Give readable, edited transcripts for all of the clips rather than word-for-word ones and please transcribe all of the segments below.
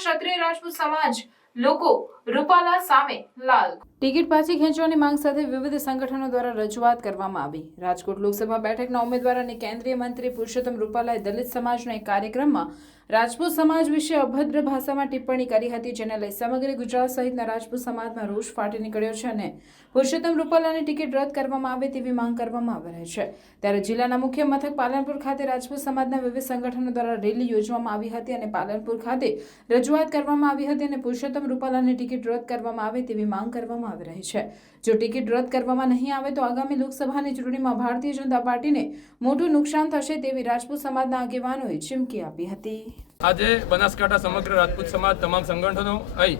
ક્ષત્રિય રાજપૂત સમાજ લોકો રૂપાલા સામે લાલ ટિકિટ પાછી ખેંચવાની માંગ સાથે વિવિધ સંગઠનો દ્વારા રજૂઆત કરવામાં આવી। રાજકોટ લોકસભા બેઠકના ઉમેદવાર અને કેન્દ્રીય મંત્રી પુરુષોત્તમ રૂપાલાએ દલિત સમાજના એક કાર્યક્રમમાં રાજપૂત સમાજ વિશે અભદ્ર ભાષામાં ટિપ્પણી કરી હતી, જેને લઈ સમગ્ર ગુજરાત સહિતના રાજપૂત સમાજમાં રોષ ફાટી નીકળ્યો છે અને પુરુષોત્તમ રૂપાલાની ટિકિટ રદ કરવામાં આવે તેવી માંગ કરવામાં આવી રહી છે। ત્યારે જિલ્લાના મુખ્ય મથક પાલનપુર ખાતે રાજપૂત સમાજના વિવિધ સંગઠનો દ્વારા રેલી યોજવામાં આવી હતી અને પાલનપુર ખાતે રજૂઆત કરવામાં આવી હતી અને પુરુષોત્તમ રૂપાલાની ટિકિટ રદ કરવામાં આવે તેવી માંગ કરવામાં આવી રહી છે। જો ટિકિટ રદ કરવામાં નહીં આવે તો આગામી લોકસભાની ચૂંટણીમાં ભારતીય જનતા પાર્ટીને મોટું નુકસાન થશે તેવી રાજપૂત સમાજના આગેવાનોએ ચીમકી આપી હતી। આજે બનાસકાંઠા સમગ્ર રાજપૂત સમાજ તમામ સંગઠનો અહીં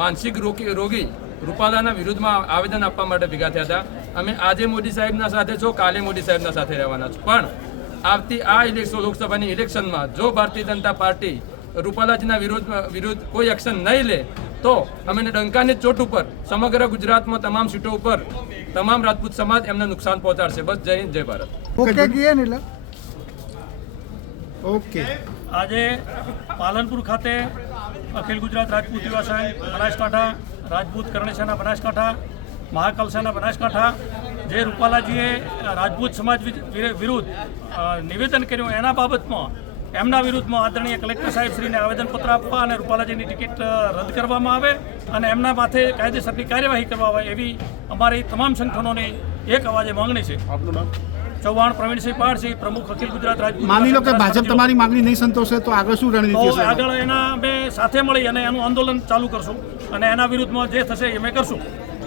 માનસિક રોગી રૂપાલાના વિરુદ્ધમાં આવેદન આપવા માટે ભેગા થયા હતા। અમે આજે મોદી સાહેબના સાથે છો, કાલે મોદી સાહેબના સાથે રહેવાના છો, પણ આવતી આ લોકસભાની ઇલેક્શનમાં જો ભારતીય જનતા પાર્ટી રૂપાલાજીના વિરુદ્ધ કોઈ એક્શન નહીં લે તો અમે ડંકાની ચોટ ઉપર સમગ્ર ગુજરાતમાં તમામ સીટો ઉપર તમામ રાજપૂત સમાજ એમને નુકસાન પહોંચાડશે। બસ જય હિન્દ, જય ભારત। ઓકે, આજે પાલનપુર ખાતે અખિલ ગુજરાત રાજપૂત યુવા સંઘ બનાસકાંઠા, રાજપૂત કરણી સેના બનાસકાંઠા, મહાકાલ સેના બનાસકાંઠા જે રૂપાલાજીએ રાજપૂત સમાજ વિરુદ્ધ નિવેદન કર્યું એના બાબતમાં એમના વિરુદ્ધમાં આદરણીય કલેક્ટર સાહેબશ્રીને આવેદનપત્ર આપવા અને રૂપાલાજીની ટિકિટ રદ કરવામાં આવે અને એમના માથે કાયદેસરની કાર્યવાહી કરવા આવે એવી અમારી તમામ સંગઠનોની એક અવાજે માંગણી છે। આપનું નામ? ચૌહાણ પ્રવીણસિંહ પારસી, પ્રમુખ અખિલ ગુજરાત રાજપૂત। માની લો કે ભાજપ તમારી માંગણી નહીં સંતોષે તો આગળ શું રણનીતિ હશે? આગળ એના અમે સાથે મળી અને એનું આંદોલન ચાલુ કરશું અને એના વિરુદ્ધમાં જે થશે એ અમે કરશું।